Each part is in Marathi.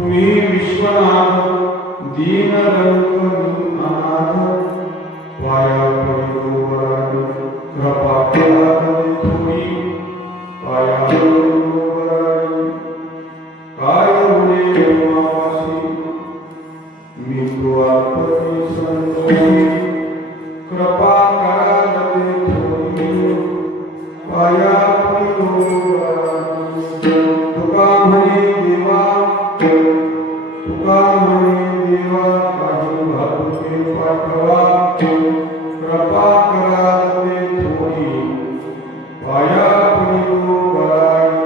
तुम्ही विश्वनाथ दीनदंत अनाथ पाया पडिलो वरानी कृपा करा तुम्ही पाया पडिलो वरानी काय होणे मावासी मी तो आत्मनी संतोषी कृपा करा तुम्ही पाया पडिलो वरानी तुका म्हणे देवा तुका म्हणे देवा काही भातुके पाठवा कृपा करा थोडी पाया पडिलो वरानी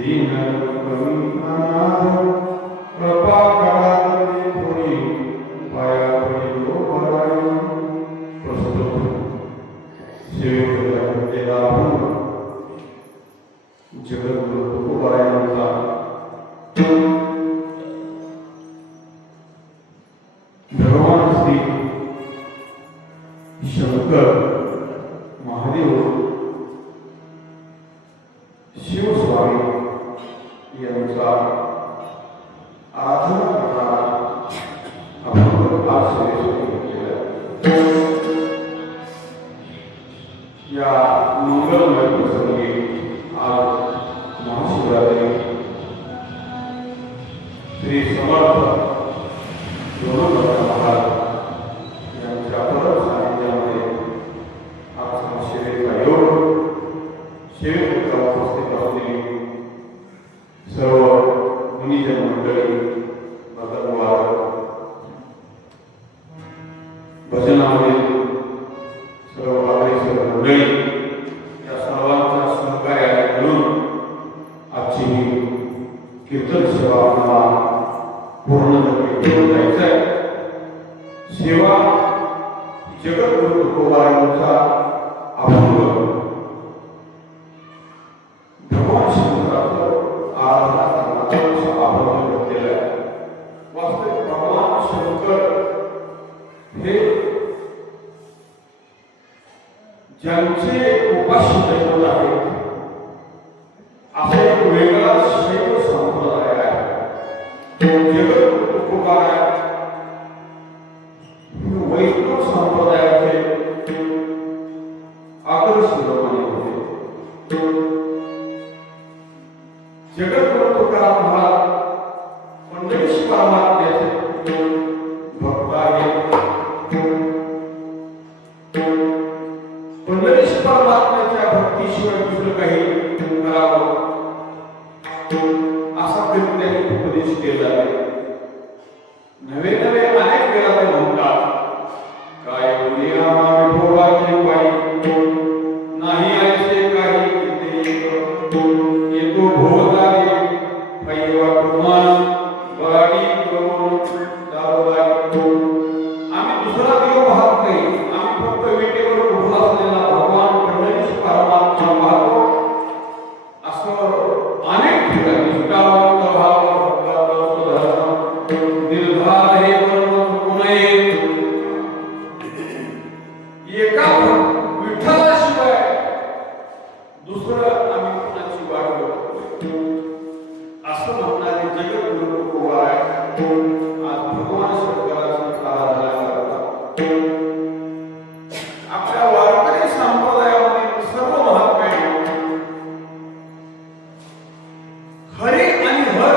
दीन करुणानाथ कृपा करावी थोडी पाया पडिलो परायण प्रस्तुत सेवेचा घेतलेला अभंग जगद्गुरु तुकोबारायांचा भगवान श्री शंकर महादेव शिवस्वामी यांचा आराधना करणारा अभंग आज सेवेसाठी घेतलेला या मंगलमय प्रसंगी आज महाशिवरात्री श्री समर्थ योगेश्वर महाराज यांच्या परम सानिध्यामध्ये आज हा सेवेचा योग सेवेपुत्र उपस्थित असलेली सर्व मुनिजन मंडळी भजनवादक भजनामध्ये सर्व वारकरी मंडळी या सर्वांच्या सहकार्याने मिळून आजची ही कीर्तन सेवा आम्हाला पूर्ण घेऊन जायचं आहे. सेवा जगद्गुरु तुकोबारायांचा अभंग भगवान शंकराचं आराधना करण्याचा अभंग घेतलेला आहे. वास्तविक भगवान शंकर हे ज्यांचे उपास्य दैवत आहेत असा एक वेगळा शैव संप्रदाय आहे. जगद्गुरु तुकोबाराय वैष्णव संप्रदायाचे आदर्श लोकांनी होते. जगद्गुरु तुकाराम महाराज पंढरीश परमात्म्याचे भक्त आहेत. पंढरीश परमात्म्याच्या भक्तीशिवाय दुसरं काही करावं असा कधी त्यांनी उपदेश केला आहे. नवे नवे अनेक वेळा ते म्हणतात काय पुण्यामा विठोबाचे पायी नाही ऐसे काही ते येतो भोवताली पैवा कुमान बराडी करून दारोदारी. आम्ही दुसरा देव पाहत नाही, आम्ही फक्त विटेवर उभा असलेला भगवान पंढरीश परमात्मा पाहतो. असं अनेक ठिकाणी सुटावंत भाव निर्धार हे कर्म चुकूनये. एका विठ्ठलाशिवाय दुसरं आम्ही कुणाची वाट बघतो असं म्हणणारे जगद्गुरु तुकोबाराय आज भगवान शंकराची आराधना करतात. आपल्या वारकरी संप्रदायामध्ये सर्व महात्म्य हरी आणि हर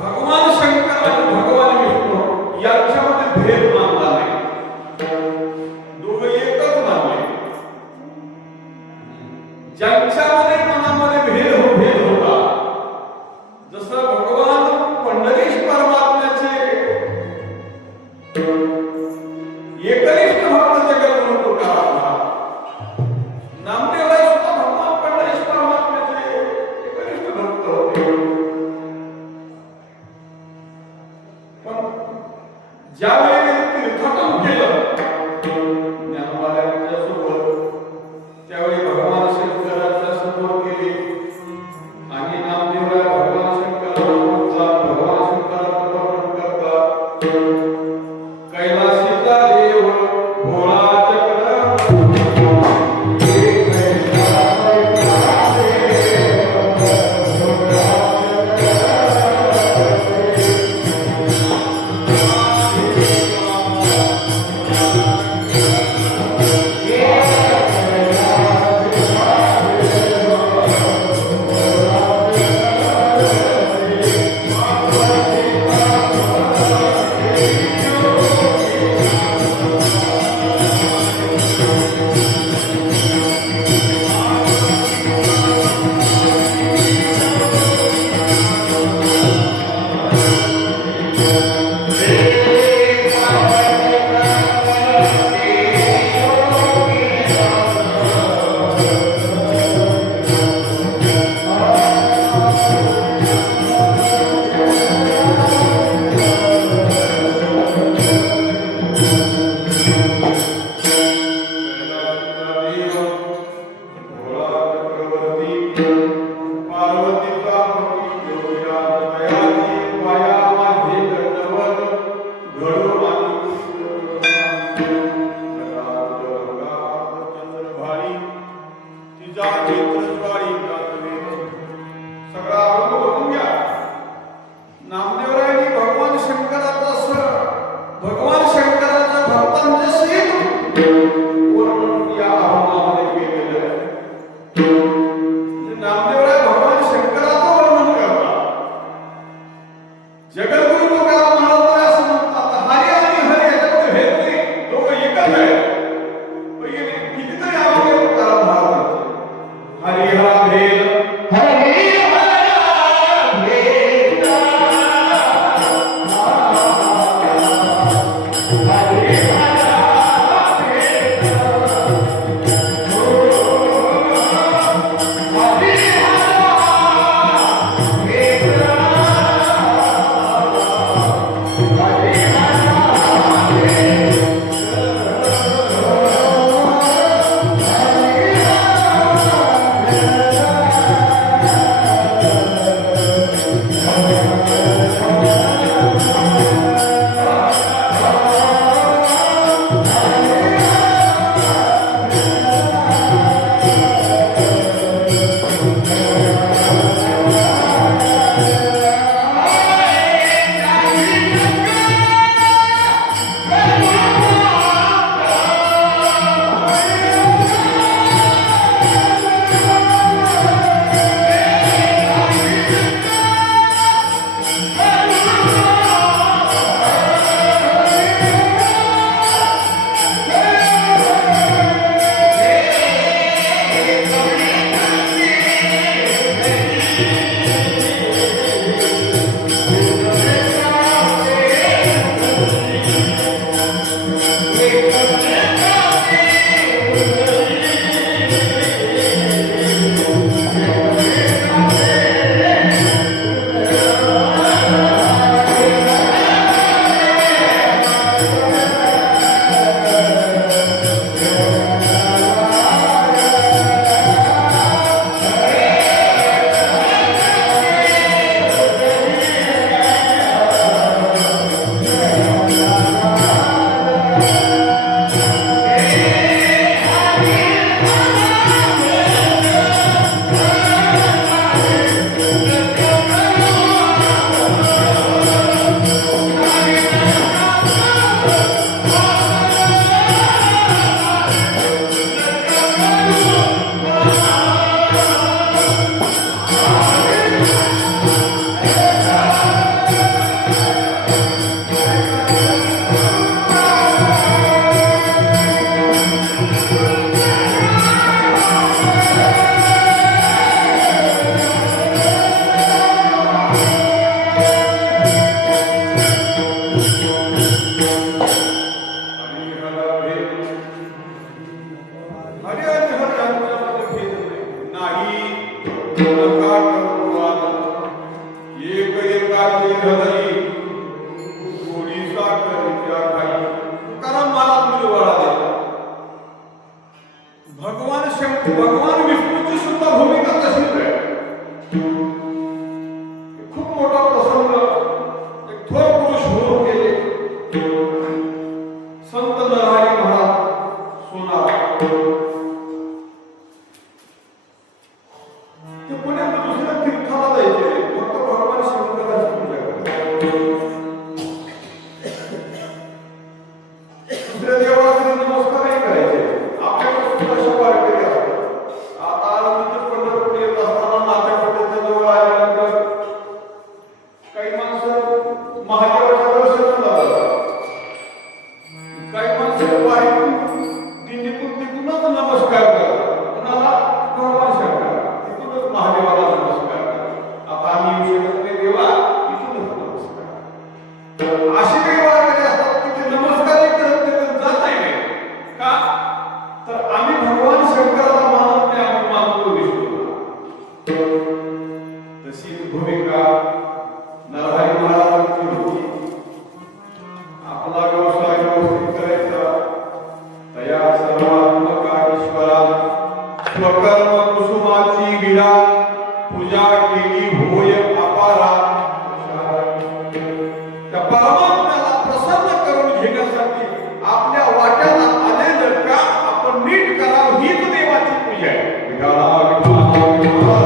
भगवान शंकर आणि भगवान विष्णू यांच्यामध्ये भेद मानला नाही. दोघं एकच मानले. ज्यांच्यामध्ये मनामध्ये भेद होता जसं भगवान पंढरीश परमात्म्याचे एकनिष्ठ भक्त जगद्गुरु तुकाराम महाराज, नामदेवराय सुद्धा भगवान पंढरीश परमात्म्याचे एकनिष्ठ भक्त होते. पण ज्यावेळी त्यांनी तीर्थाटन केलं ज्ञानोबाच्या सोबत त्यावेळी भगवान शंकराच्या समोर गेले आणि नामदेवराय भगवान शंकराचा भगवान शंकराचं वर्णन करतात. कैलासीचा देव भोळा चक्र मार्ग बघून घ्या. नामदेवरायांनी भगवान शंकराचा भगवान शंकराच्या भक्तांचे शीत वर्णन या अभंगामध्ये केलेलं आहे. नामदेवराय भगवान शंकराचं वर्णन करतात. जगद्गुरु तुकाराम महाराज असं म्हणतात, हरी आणि हरी याच्यामध्ये भेद नाही, दोघं एकच आहेत. कितीतरी अभंग तुकाराम महाराजांचे. हरी हा भेद भगवान विष्णूची सुद्धा भूमिका तशीच आहे. खूप मोठा प्रसंग एक थोर पुरुष होऊन गेले संत नरहरी महाराज सोनार. ते पुण्यात दुसऱ्या तीर्थाला जायचे, फक्त भगवान शंकराची पूजा करायचे. दुसऱ्या देवाला नमस्कारही करायचे. आपल्याकडे सुद्धा अशा वारकरी असतात. आता आनंद पंढरपूर येत असताना नाथ्याच्या जवळ आल्यानंतर काही माणसं महादेवाच्या दर्शनाला जातात. काही माणसं वारीतून दिंडीतून तिथूनच नमस्कार करतात. कोणाला? भगवान शंकर. तिथूनच महादेवाला नमस्कार करतात. आता आम्ही येऊ शकत नाही देवा, तिथूनच नमस्कार. अशी काही वारकरी असतात की ते नमस्कारही करत नाही, जात नाही. का? तर आम्ही भगवान शंकराला मानत नाही, आम्ही मानतो विष्णूला. तशीच भूमिका नरहरी महाराजांची होती. आपला व्यवसाय व्यवस्थित करायचा. तया सर्वात्मका ईश्वरा स्वकर्म कुसुमाची विरा पूजा केली होय अपारा. त्या परमात्म्याला प्रसन्न करून घेण्यासाठी आपल्या वाट्याला आलेलं काम आपण नीट करावं, हीच देवाची पूजा आहे. विठ्ठला विठ्ठला विठ्ठला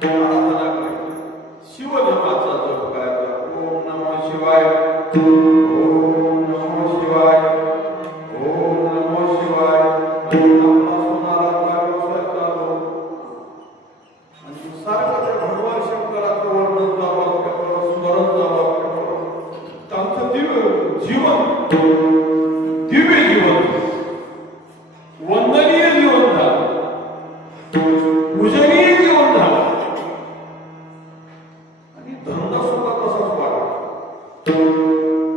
प्रार्थना करायची, शिवनामाचा जप करायचा. ओम नमः शिवाय, ओम नमः शिवाय, ओम नमः शिवाय. आपला सोनाराचा व्यवसाय चालू आणि सारखं ते भगवान शंकराचं वर्णन जावं करतो, स्मरण जावं करतो. त्यांचं दिव्य जीवन, दिव्य जीवन, वंदनीय जीवन झालं, पूजनीय जीवन झालं. आणि धंदा सुद्धा तसाच वाढला.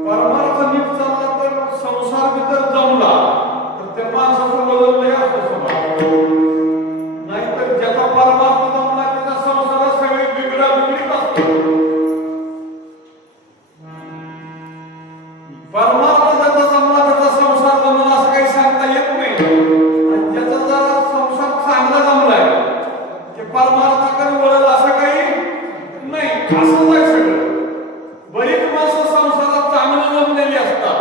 परमार्थ नीट चालला तर संसार बी जर जमला तर त्या माणसाचं वजन लय असतं समाज. नाहीतर ज्याचा परमार्थ जमला त्याच्या संसारात सगळे बिघडा बिघडीत असतो. परमार्थ ज्याचा जमला त्याचा संसार जमला असं काही सांगता येत नाही. आणि ज्याचा जरा संसार चांगला जमलाय ते परमार्थाकडे वळेल असं काही नाही. असंच आहे सगळं. बरीच माणसं संसारात चांगलं जमलेली असतात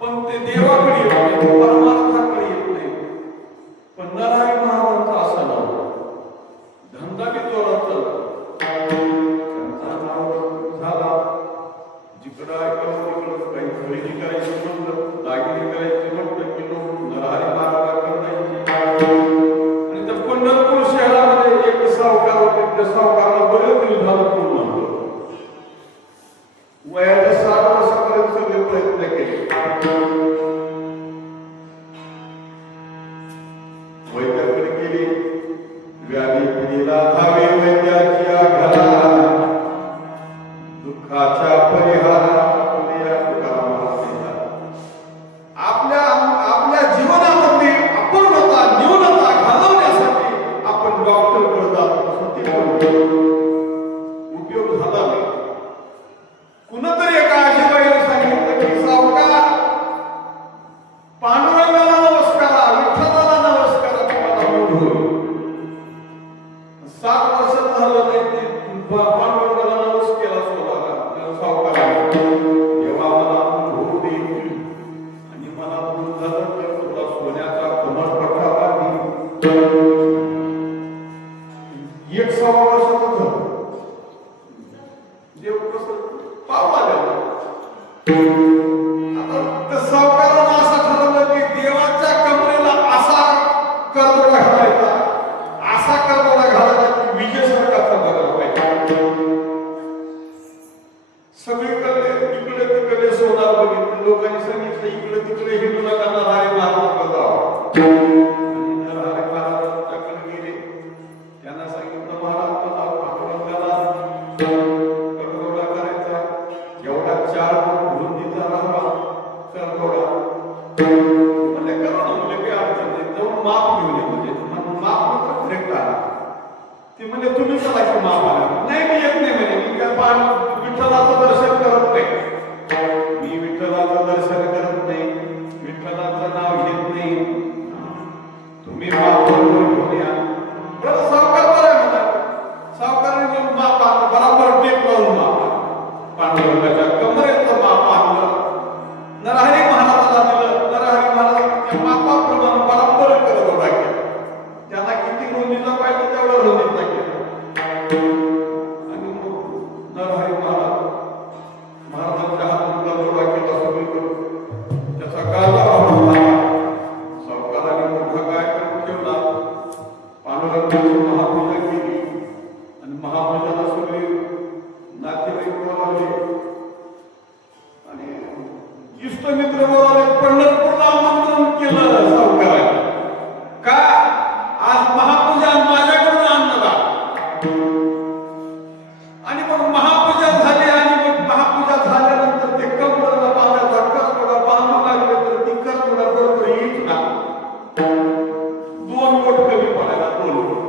पण ते देवाकडे येत नाही, ते परमार्थाकडे येत नाही. पण नारायण महाराजांचं असं नव्हतं. धंदा बी जोरात चालला, त्यांचा नाव झाला. जिकडं ऐकावं तिकडं काही खरेदी करायची म्हटलं, दागिने करायचे म्हटलं की लोक नरहरी महाराजांकडे जायचे. आणि त्या पंढरपूर शहरामध्ये एक सावकार होते. त्या सावकाराला बरेच दिवस झालं पूर्ण होतं. वयाच्या 60 वर्षापर्यंत सगळे प्रयत्न केले. वैद्याकडे गेले, व्याधी पिढीला धावे वैद्याची आघाला, दुःखाच्या परिहारा पुण्या तुकारामाला. आपल्या आपल्या जीवनामध्ये अपूर्णता, न्यूनता घालवण्यासाठी आपण डॉक्टरकडे जातो. उपयोग झाला नाही. कुणीतरी एका आजीबाईने सांगितलं की सावकार, पांडुरंगाला नमस्कार, विठ्ठलाला नमस्कार, तुम्हाला मूढ होईल. 7 वर्ष झालं नाही ते पांडुरंगाला नमस्कार केला स्वतःला सावकाराने. तेव्हा मला होऊ दे आणि मला दूध झालं तर तुला सोन्याचा कमरपट्टा बांधी. 1.25 वर्षाचं झालं. देव कसं पाव आलं. आता त्या सावकारानं असं ठरवलं की देवाच्या कमरेला असा करदोडा घालायचा, असा करदोडा घालायचा की विजेसारखा बघायला पाहिजे. सगळीकडे इकडे तिकडे सोनार बघितलं. लोकांनी सांगितलं इकडे तिकडे हिंदू नका, नरहरी महाराजांकडे जावं. आणि नरहरी महाराजांच्याकडे गेले. त्यांना सांगितलं महाराज मला पांडुरंगाला करदोडा करायचा, एवढा 4 फूट रुंदीचा राहावा करदोडा. म्हणजे करू ना, म्हणजे काही अडचण नाही, जाऊन माप घेऊन ये. म्हणजे माप मात्र करेक्ट आला. ते म्हणजे तुम्ही चला की माप आला. नाही मी येत नाही म्हणे, मी काय विठ्ठलाचं दर्शन करत नाही, मी विठ्ठलाचं दर्शन करत नाही, विठ्ठलाचं नाव घेत नाही. तुम्ही माप घेऊन या. बरं सावकार बरं आहे म्हणा. सावकाराने मग माप आणलं, बरोबर टेप लावून माप पांडुरंगाच्या कमरेचं माप आणलं. नरहरी महाराजाला दिलं. नरहरी महाराजांनी त्या मापाप्रमाणे बरोबर करदोडा केला. त्यांना किती रुंदीचा पाहिजे तेवढा रुंदीचा केला. आणि मग नरहरी महाराजांच्या हातून करदोडा केला सगळीकडे. त्याचा गाजा वाढला. सावकाराने मोठा कार्यक्रम ठेवला. पांडुरंगाची महापूजा केली आणि महापूजाला सगळे नातेवाईक बोलावले आणि इष्टमित्र बोलावले. पंढरपूरला आमंत्रण केलं सावकाराने. का आज महापूजा माझ्याकडून आणला. आणि मग महापूजा झाली. आणि मग महापूजा झाल्यानंतर ते कमरेला बांधायचा करदोडा बांधू लागले तर ती करदोडा बरोबर येईल ना. 2 बोट कमी पडायला. 2 बोट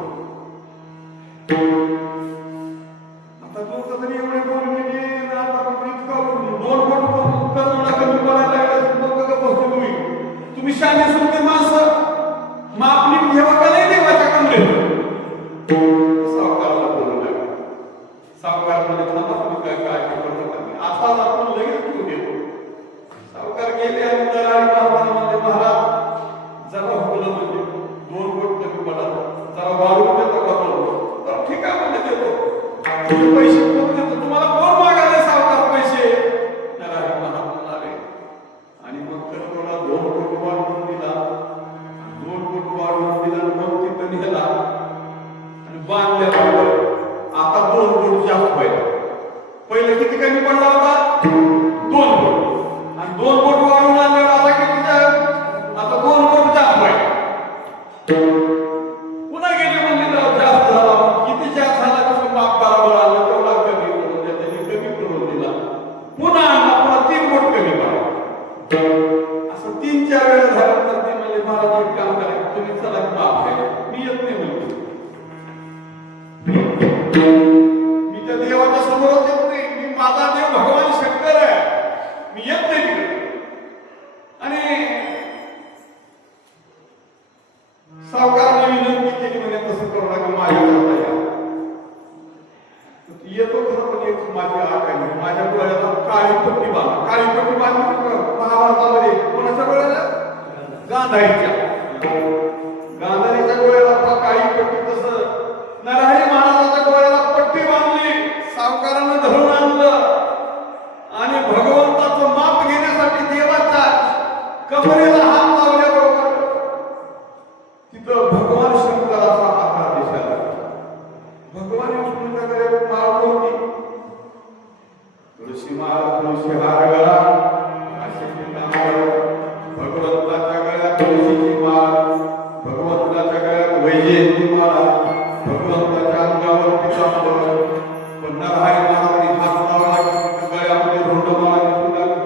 पैसे कोण देतो? तुम्हाला कोण मागायला सावकार पैसे? नरहरी महाराज म्हणाले. आणि मग कटोरा 2 कोटी वाढवून दिला, 2 कोटी वाढवून दिला, मग तिथं नेला आणि बांधल्यावर आता 2 कोटी जास्त व्हायला. पहिले किती कमी पडला होता? 2 कोटी. आणि 2 कोटी वाढवून आणल्यावर आता किती झालं? आता 2 कोटी जास्त व्हायला. पुन्हा गेले म्हणले जास्त झाला. किती जास्त झाला? कसं माप बरोबर आलं तेवढा कमी करून द्या. त्यांनी कमी करून दिला. पुन्हा आणला, पुन्हा 3 कोटी कमी पडला. असं 3-4 वेळा झालं तर ते म्हणले मला एक काम करायचं, तुम्ही चला माफ आहे, मी येत नाही म्हणतो. मी त्या देवाच्या समोरच येत नाही. मी माझा देव भगवान शंकर आहे, मी येत नाही तिकडे. आणि सावकाराने विनंती केली म्हणे तसं करू नका, माझ्या करता या. येतो खरं, पण एक माझी आठ आहे, माझ्या डोळ्याला काळी पट्टी बांधा. काळी पट्टी बांधली महाभारतामध्ये कोणाच्या डोळ्याला? गांधारीच्या. गांधारीच्या डोळ्याला काळी पट्टी. तसं नरहरी महाराजाच्या डोळ्याला पट्टी बांधली, सावकारानं धरून आणलं आणि भगवंताचं माप घेण्यासाठी देवाच्या कमरेला हात लावल्याबरोबर तिथं भगवान शंकराचा आकार दिसायला. भगवान विष्णूकडे माळ होती, तुळशी माळ, तुळशी हार गळा, भगवंताच्या गळ्यात तुळशीची माळ, भगवंताच्या गळ्यात वैजयंती माळा, भगवंताच्या अंगावर पितांबर. पण नरहरी महाराजांनी हात लावला की गळ्यामध्ये रुंडमाळा दिसू लागली.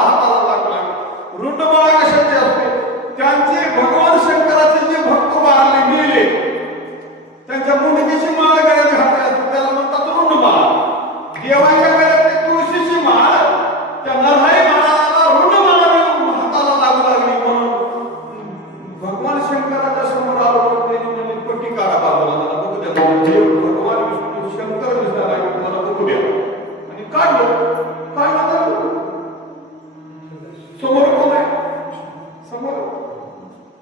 हाताला लागला. रुंडमाळा कशाची असते? त्यांचे भगवान शंकराचे जे भक्त वारले गेले त्यांच्या मुंडकीची माळ गळ्यात घातली असते, त्याला म्हणतात रुंडमाळा. देवाच्या गळ्यात तुळशीची माळ त्या नरहरी महाराजाला रुंडमाळा हाताला लागू लागली. म्हणून भगवान शंकराच्या समोर आलो, त्यांनी म्हणजे पट्टी काढा बाजूला, मला बघू द्या. भगवान विष्णू शंकर दिसायला लागले, मला बघू द्या. आणि काढलं तर समोर कोण आहे? समोर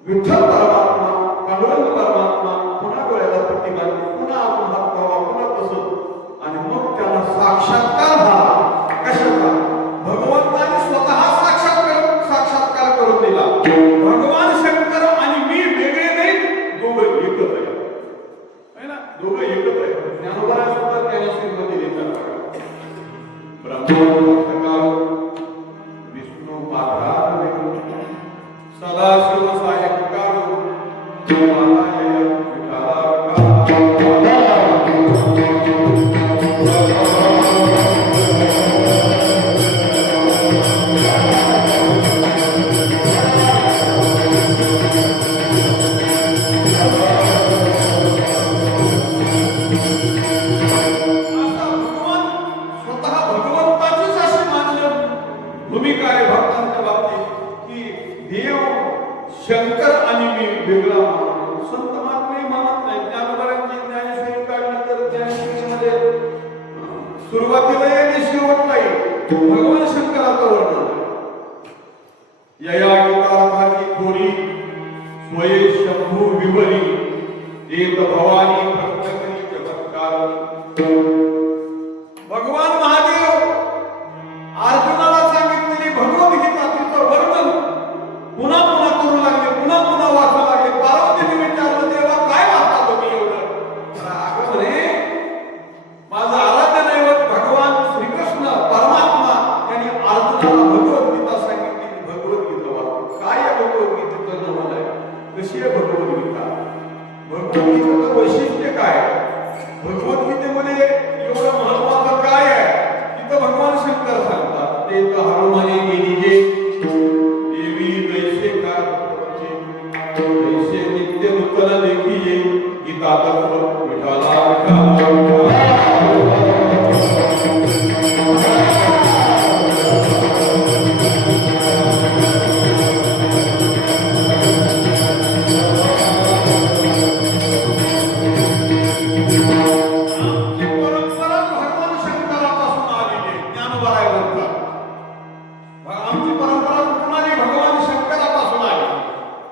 विठ्ठल परमात्मा, पांडुरंग परमात्मा. पुन्हा डोळ्याला पट्टी बांधली, पुन्हा आपण हात लावा, पुन्हा बसत. आणि मग त्याला साक्षात्कार झाला. कशाचा? भगवंताने स्वतः साक्षात्कार करून दिला. भगवान शंकर आणि मी वेगळे नाही, दोघं एकच आहे ना, दोघं एकच आहे. ज्ञानोबा सुद्धा ज्ञानेश्वरीमध्ये लिहितात, ब्रह्म विष्णू पात्रार सदाशिव सायंकाळ भूमिका आहे भक्तांच्या बाबतीत की देव शंकर आणि मी वेगळा मानतो. संत महात्मे मानत नाही. ज्ञानोबांची ज्ञानेश्वरी काढली तर ज्ञानेश्वरीमध्ये सुरुवातीला आणि शेवटला भगवान शंकराचं वर्णन आहे. यया गीतार्थाची खोरी स्वये शंभू विवरी देव भवानी प्रत्यकरी जगत्कार. भगवान महादेव अर्जुनाला सांगितलेली भगवद्गीता तिचं वर्णन पुन्हा पुन्हा करू लागले, पुन्हा पुन्हा वाचू लागले. पार्वतीने विचारलं, देवा काय वाचता तुम्ही एवढं? अगं म्हणे, माझं आराध्य दैवत भगवान श्रीकृष्ण परमात्मा यांनी अर्जुनाला भगवद्गीता सांगितली. भगवद्गीता वाचतो. काय आहे भगवद्गीतेचं नाव आहे? कशी आहे भगवद्गीता? भगवद्गीतेचं वैशिष्ट्य काय? भगवद्गीतेमध्ये एवढं महत्वाचं काय आहे? तिथं भगवान शंकर सांगतात, ते तर हनुमाने गेली देवी वैसे का वैसे नित्य नूतन देखीये गीता तत्व विठाला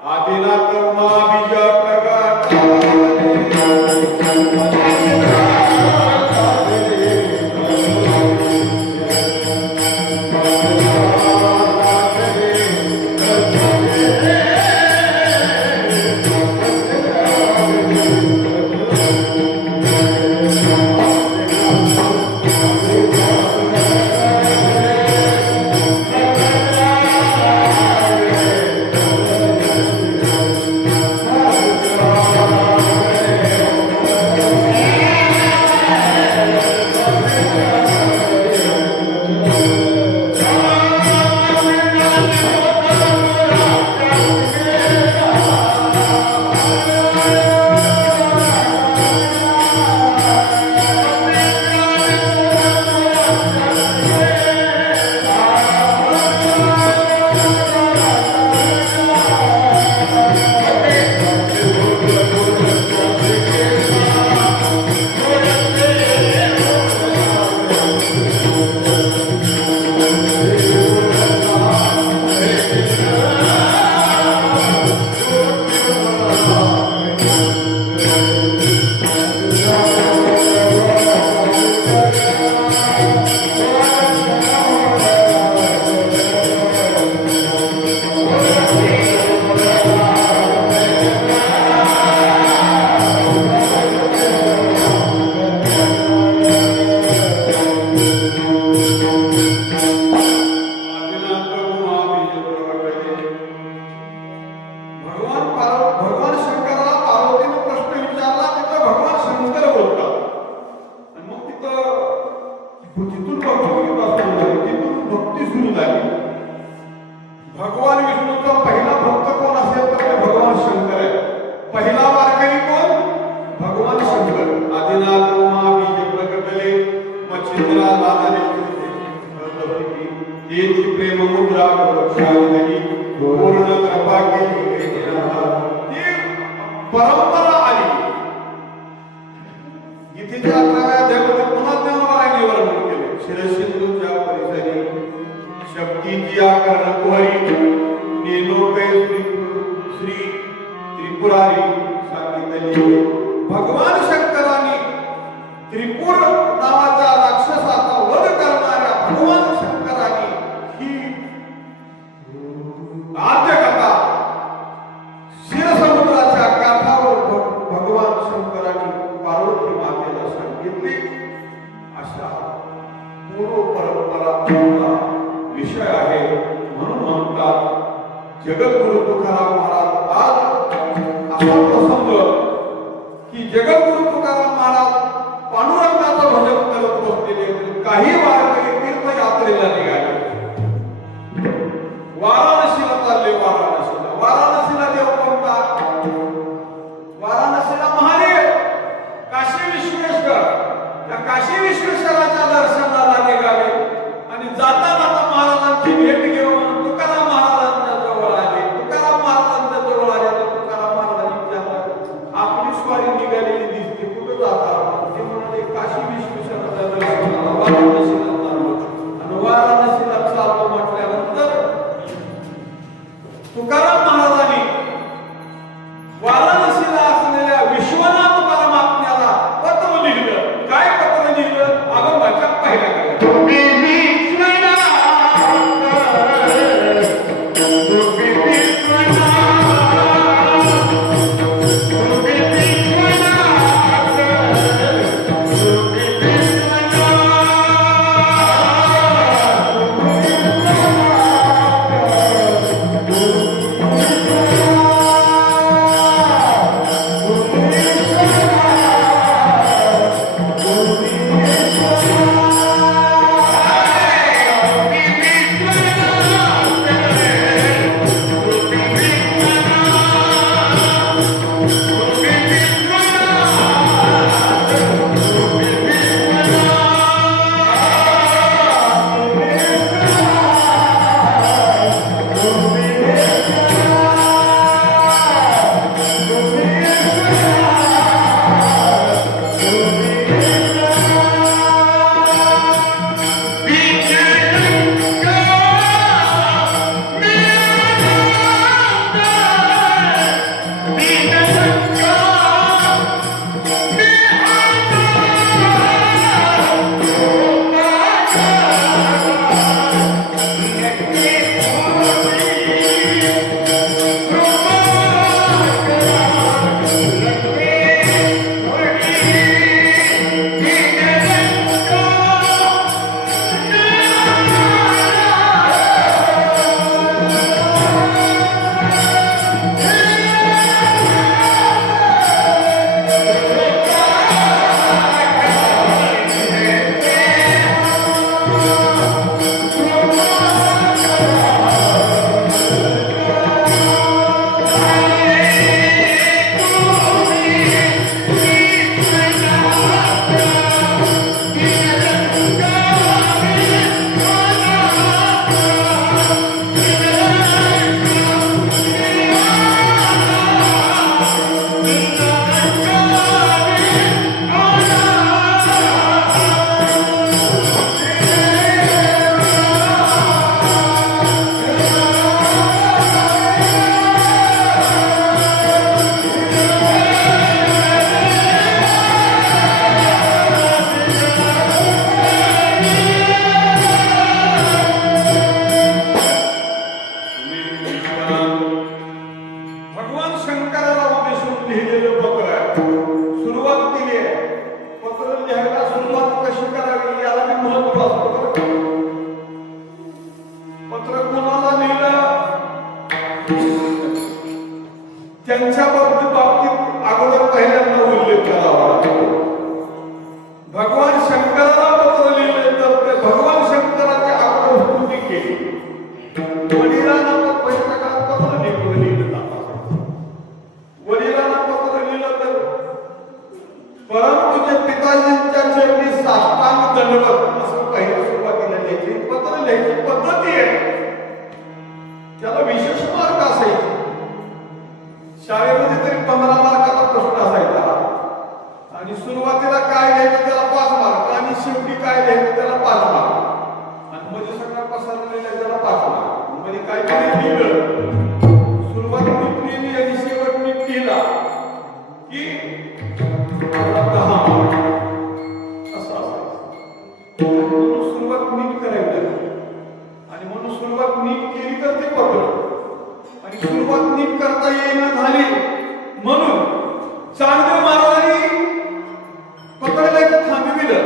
आदिनाथ मा बीज प्रगट भगवान शंकराला पार्वतीने प्रश्न विचारला, तिथं भगवान शंकर बोलतात. आणि मग तिथून भक्ती सुरू झाली. भगवान विष्णूचा पहिला भक्त कोण असेल तर ते भगवान शंकर आहे. पहिला वारकरी कोण? भगवान शंकर. आदिनाथ उमा बीज प्रकटले मच्छिंद्रा नादने तेची प्रेम मुद्रा गोरक्षावधी पूर्ण कृपा केली. ती परंपरा आली. गीतेच्या 11व्या अध्यायामध्ये पुन्हा ज्ञानवारांनी वर्णन केले. शिरसिंधूच्या परिसरी शक्तीची कर्णकुहरी नेलोके श्री त्रिपुरारी सांगितले. भगवान शंकरांनी त्रिपुर नावाच्या राक्षसाचा वध करणाऱ्या भगवान शंकरांनी ही आद्य कथा क्षीरसमुद्राच्या काठावर भगवान शंकरांनी पार्वती मातेला सांगितली. अशा पूर्व परंपरा विषय आहे. म्हणून म्हणतात जगद्गुरु तुकाराम महाराज आज असा प्रसंग की जगद्गुरु तुकाराम महाराज पांडुरंगाचं भजन करत बसलेले. काही वारकरी तीर्थयात्रेला निघाले. वाराणसीला चालले. वाराणसीला देव कोणता? वाराणसीला महादेव, काशी विश्वेश्वर. त्या काशी विश्वेश्वराच्या दर्शनाला निघाले आणि जाताना महाराजांची भेट घेऊन तुकाराम महाराजांच्या जवळ आले. तुकाराम महाराजांच्या जवळ आले तर तुकाराम महाराजांनी विचारलं, आपली स्वारी निघालेली त्यांच्या बाबतीत अगोदर पहिल्यांदा उल्लेख करावा लागतो. भगवान शंकराला पत्र लिहिले तर ते भगवान शंकराची अगोदर स्तुती केली. वडिलांना पहिल्या काळात पत्र लिहिलं जातं. वडिलांना पत्र लिहिलं तर परंतु जे पिताजींच्या चरणी साष्टांग दंडवत असं पहिल्या सुरुवातीला लिहायची पत्र लिहायची पद्धती आहे. त्याला विशेष मार्ग असायचे. शाळेमध्ये तरी 15 मार्काचा प्रश्न असायचा आणि सुरुवातीला काय लिहायचं त्याला 5 मार्क आणि शेवटी काय लिहायचं त्याला 5 मार्क आणि मध्ये सगळा पसरलेला त्याला 5 मार्क. म्हणजे काहीतरी लिहिलं सुरुवात नीट लिहिली आणि शेवट नीट लिहिला की 10 मार्क असं असायचं. म्हणून सुरुवात नीट करावी लागली आणि म्हणून सुरुवात नीट केली तर ते पत्र आणि सुरुवात नीट करता येईना झाली म्हणून चांगदेव महाराजांनी पत्र लिहायचं थांबविलं.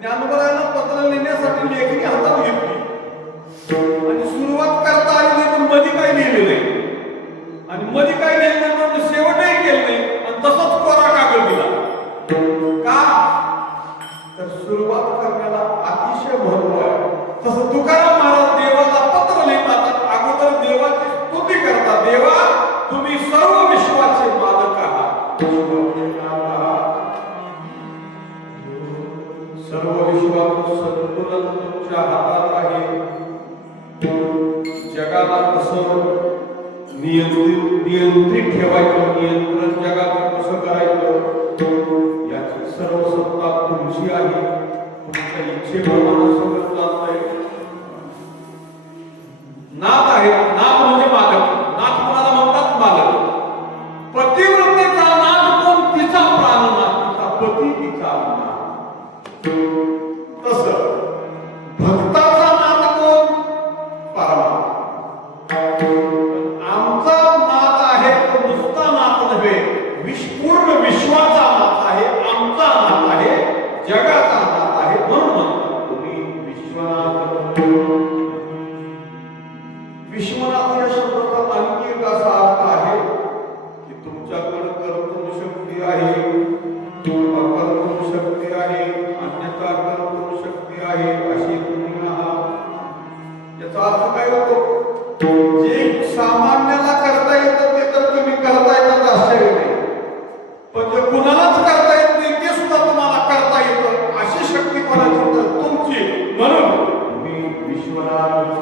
ज्ञानोबारायांना पत्र लिहिण्यासाठी लेखणी हातात घेतली आणि सुरुवात करता आली नाही पण मध्ये काही लिहिलं नाही आणि मध्ये काही लिहिलं नाही म्हणून शेवटही केलं नाही आणि तसंच कोरा कागद दिला. का तर सुरुवात करण्याला अतिशय महत्व आहे. तसं तुकाराम महाराज देवाला पत्र लिहितात अगोदर देवाची स्तुती करतात. देवा तुम्ही सर्व विश्वाचे मालक आहात. सर्व विश्वाचं संतुलन तुमच्या हातात आहे. जगाला कसं नियंत्रित ठेवायचं नियंत्रण जगाचं कसं करायचं याची सर्व सत्ता तुमची आहे. तुमच्या इच्छेप्रमाणे सगळं चालतंय. नाथ आहे. नाथ म्हणजे मालक. नाथ कोणाला म्हणतात मालक. पतिव्रतेचा नाथ कोण तिचा प्राणनाथ तिचा पती तिचा नाथ. तसं भक्ताचा नाथ कोण परमात्मा. आमचा नाथ आहे तो नुसता नाथ नव्हे पूर्ण विश्वाचा नाथ आहे. आमचा नाथ आहे जगाचा नाथ आहे. म्हणून म्हणतात तुम्ही विश्वनाथ. विश्वनाथ या शब्दाचा आणखी एक असा अर्थ आहे की तुमच्याकडे कर्तृ शक्ती आहे अकर्तृ शक्ती आहे अन्यथा कर्तृ शक्ती आहे अशी तुम्ही आहात. याचा अर्थ काय होतो जे सामान्याला करता येतं ते तर तुम्ही करता येतात आश्चर्य नाही पण जे कुणालाच करता येत नाही ते सुद्धा तुम्हाला करता येतं अशी शक्ती कोणाची तर तुमची. म्हणून तुम्ही विश्वनाथ.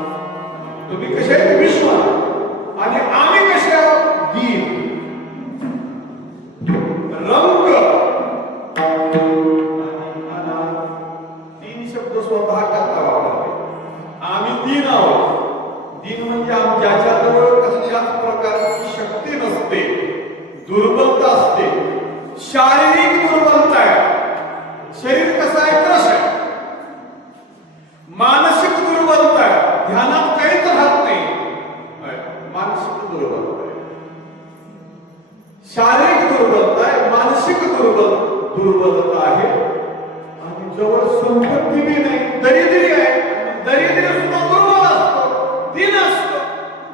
तुम्ही कसे आहेत विश्वनाथ आणि आम्ही कसे आहोत दीन. रंग तीन शब्द स्वतः करता वापरले. आम्ही दीन आहोत. दीन म्हणजे ज्याच्याजवळ कसल्याच प्रकारची शक्ती नसते दुर्बलता असते. शारीरिक दुर्बलता आहे. शरीर कसं आहे क्रश आहे. मानसिक दुर्बलता आहे. ध्यानात काहीच राहत नाही. मानसिक दुर्बलता आहे. शारीरिक दुर्बलता आहे. मानसिक दुर्बलता आहे आणि जवळ संपत्ती बी नाही दरिद्री आहे. दरिद्री सुद्धा दुर्बल असतो दीन असतो.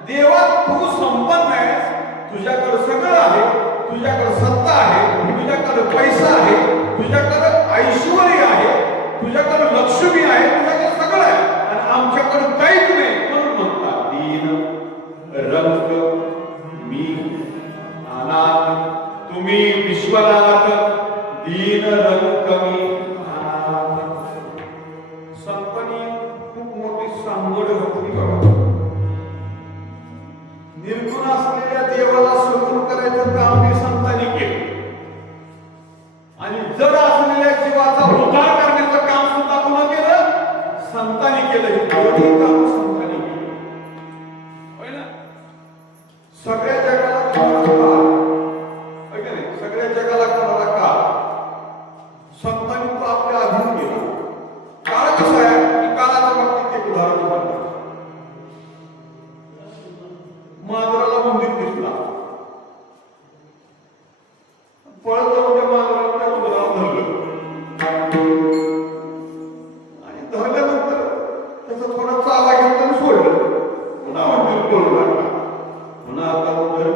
देवा तू संपन्न आहेस. तुझ्याकडे सगळं आहे. तुझ्याकडे सत्ता आहे. तुझ्याकडे पैसा आहे. तुझ्याकडे ऐश्वर्य आहे. तुझ्याकडे लक्ष्मी आहे. तुझ्याकडे सगळं आहे आणि आमच्याकडे काहीच नाही. म्हणून म्हणतात दीन रंग मी अनाथ. तुम्ही विश्वनाथ दीन रंग मी अनाथ. संतांनी खूप मोठी सांगड घातली बाबा. निर्गुण असलेल्या देवाला सगुण करायचं काम हे संतांनी केलं आणि जड असलेल्या जीवाचा उद्धार करण्याचं काम सुद्धा कोणा केलं संतांनी केलं. हे दोन्ही काम संतांनी केलं. होय ना. सगळ्या जगाला करणारा काळ होय का नाही. सगळ्या जगाला करणारा काळ संतांनी तो आपल्या अधीन केला. काळ कसा आहे की काळाच्या बाबतीत एक उदाहरण सांगतो. मांजराला मंदिर दिसला पळत जाऊन त्या मांजराला त्या उंदराला धरलं आणि धरल्यानंतर त्याचा थोडा चावा घेतला आणि सोडलं. पुन्हा मंदिर पळू लागला. पुन्हा आता उंदर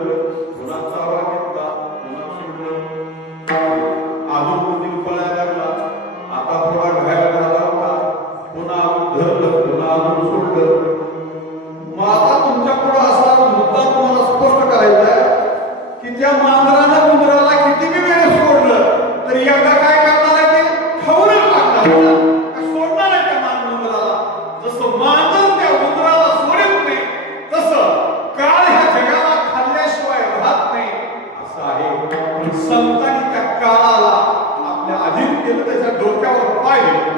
गेलं त्याच्या डोक्यावर पाहिले.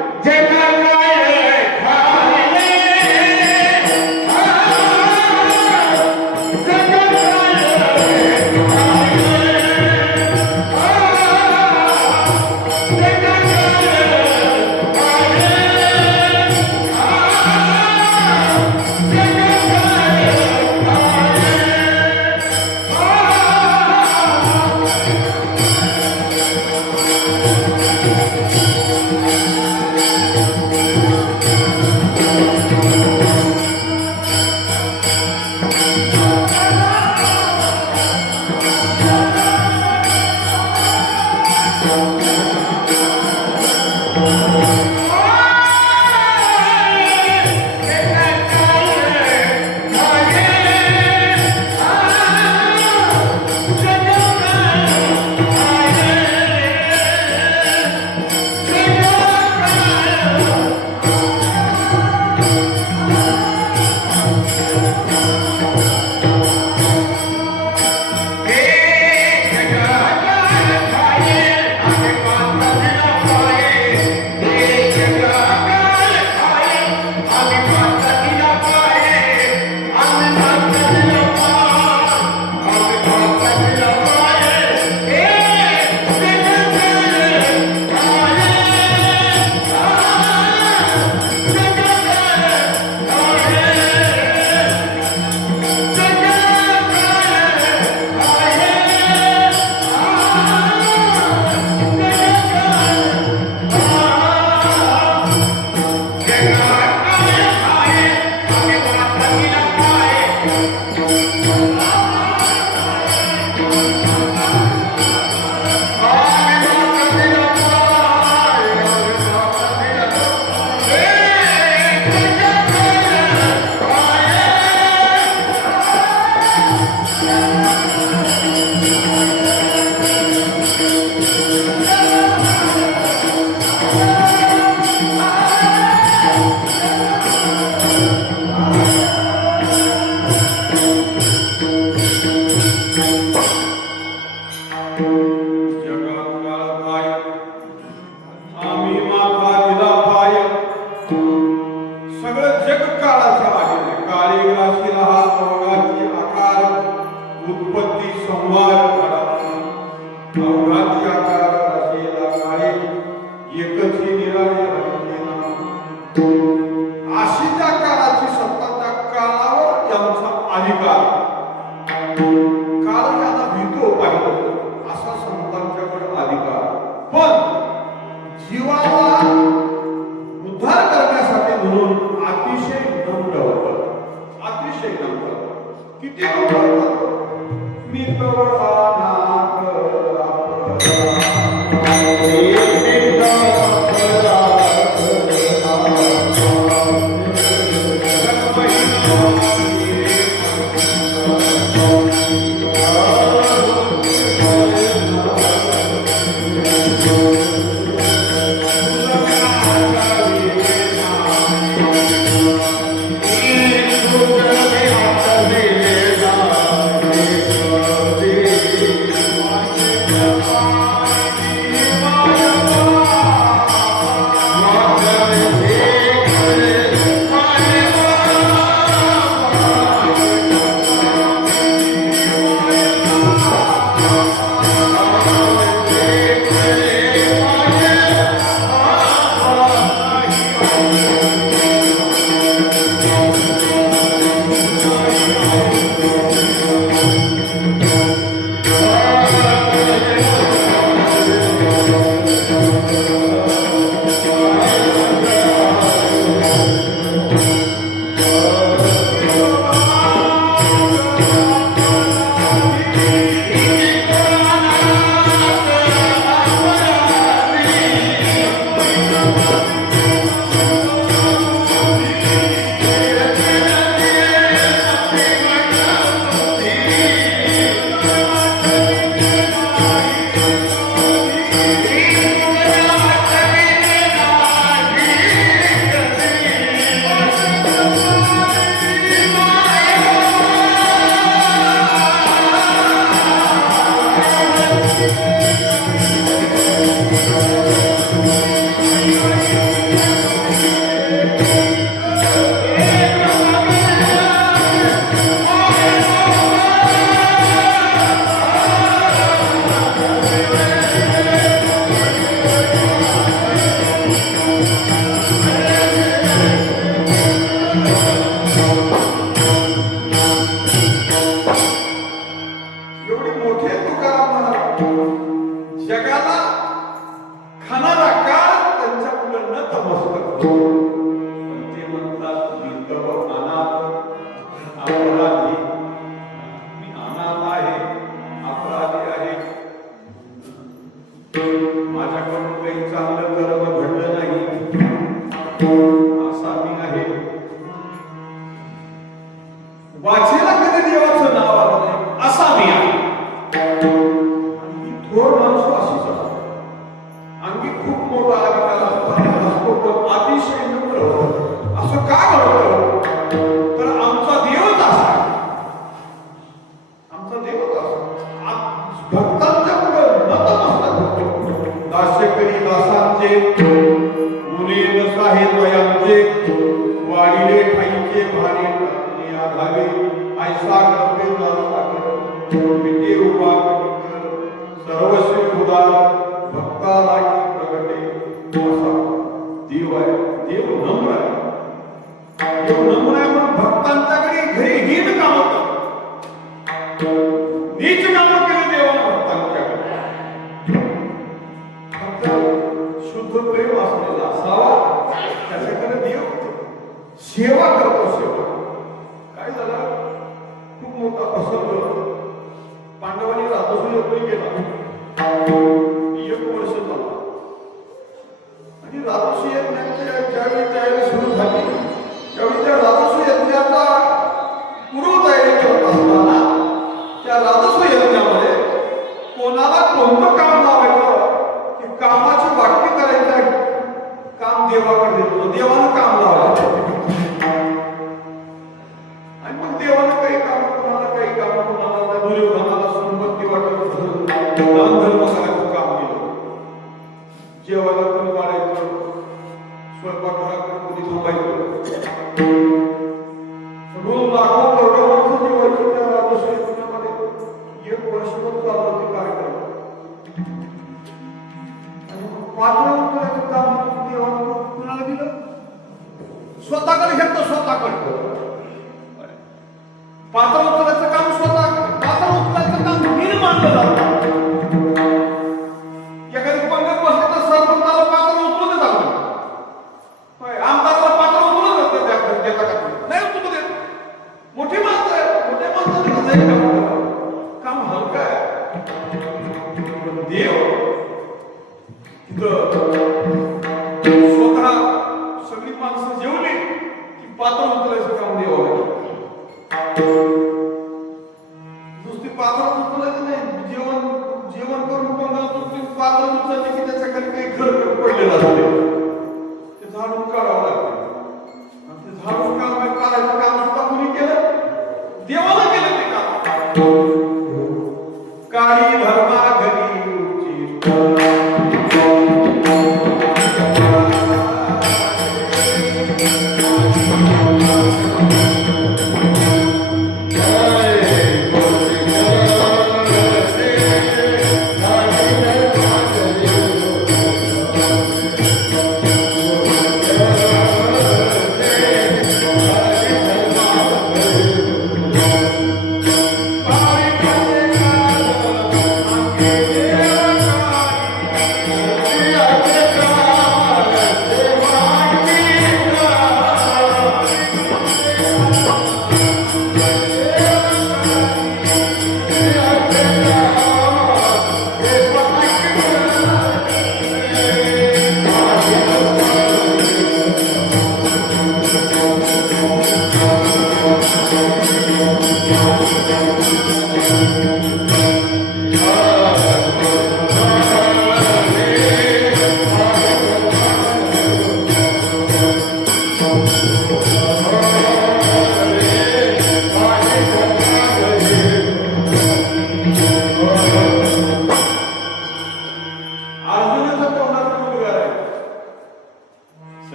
अशी त्या काळाची सत्ता, त्या काळावर यांचा अधिकार. काळ याला भीतो पाहिजे असा संतांच्याकडे अधिकार. पण जीवाला उद्धार करण्यासाठी म्हणून अतिशय नम्र होतं, अतिशय नम्र. किती नम्र? मी तर Thank you. आमचे उणे नसाहे द्वयांचे वाढिले ठाईचे भारे टाकणे आघावे ऐसा करते विटे उभा सर्वस्वी खुदा भक्ता लागी प्रगटे असा देव आहे. देव नम्र आहे. देव नम्र आहे म्हणून भक्तांच्याकडे घरी हीन कामं करतो. नीच कामं केली देवाने भक्तांच्याकडे. फक्त शुद्ध प्रेम असलेला असावा त्याच्याकडे देव सेवा करतो. सेवा काय झालं खूप मोठा प्रसंग पांडवांनी रातोसून योग्य केला. 1 वर्ष झाला आणि राजस्व यज्ञाच्या ज्यावेळी तयारी सुरू झाली त्यावेळी त्या राजस्व यज्ञाचा पूर्वतयारी करत असताना त्या राजस्व यज्ञामध्ये कोणाला कोणतं काम लावायचं की कामाची वाटणी करायचं काम देवाकडे देतो. देवानं काम लावायचं आणि मग देवानं काही काम कोणाला काही काम कोणाला दुर्योधनाला संपत्ती वाटत दान धर्म करायचं काम केलं. जेवायला कोणी वाढायचं स्वयंपाकघराकडे कोणी थांबायचं रोज लाखो करोडो माणसं जेवायचं त्या राजस्व यज्ञामध्ये 1 वर्षभर चाललं ते कार्यक्रम. पात्र उत्तराचं काम देवानं कुणाला दिलं स्वतःकडे घेतलं. स्वतःकडे पात्र उत्तराचं काम स्वतः पात्र उत्तराचं काम मीन मानलं जातं. एखादी पंगत बसली तर सरपंचाला पात्र उचलून जातं. आमदाराला पात्र उचलून देतात नाही उचलू देत. मोठी माणसं आहे. मोठ्या माणसाने काम हलकं आहे. देव स्वतः सगळी माणसं जेवली की पात्र उचलायचं काम देवाला. नुसती पात्र उचलायचं नाही. जेवण करून पंगत पात्र उचलले की त्याच्या खाली काही घर पडलेलं असते ते झाडून काढावं लागतं. आणि ते झाडून काढायचं काम सुद्धा कोणी केलं देवाला केलं ते काम. काही धर्मा घरी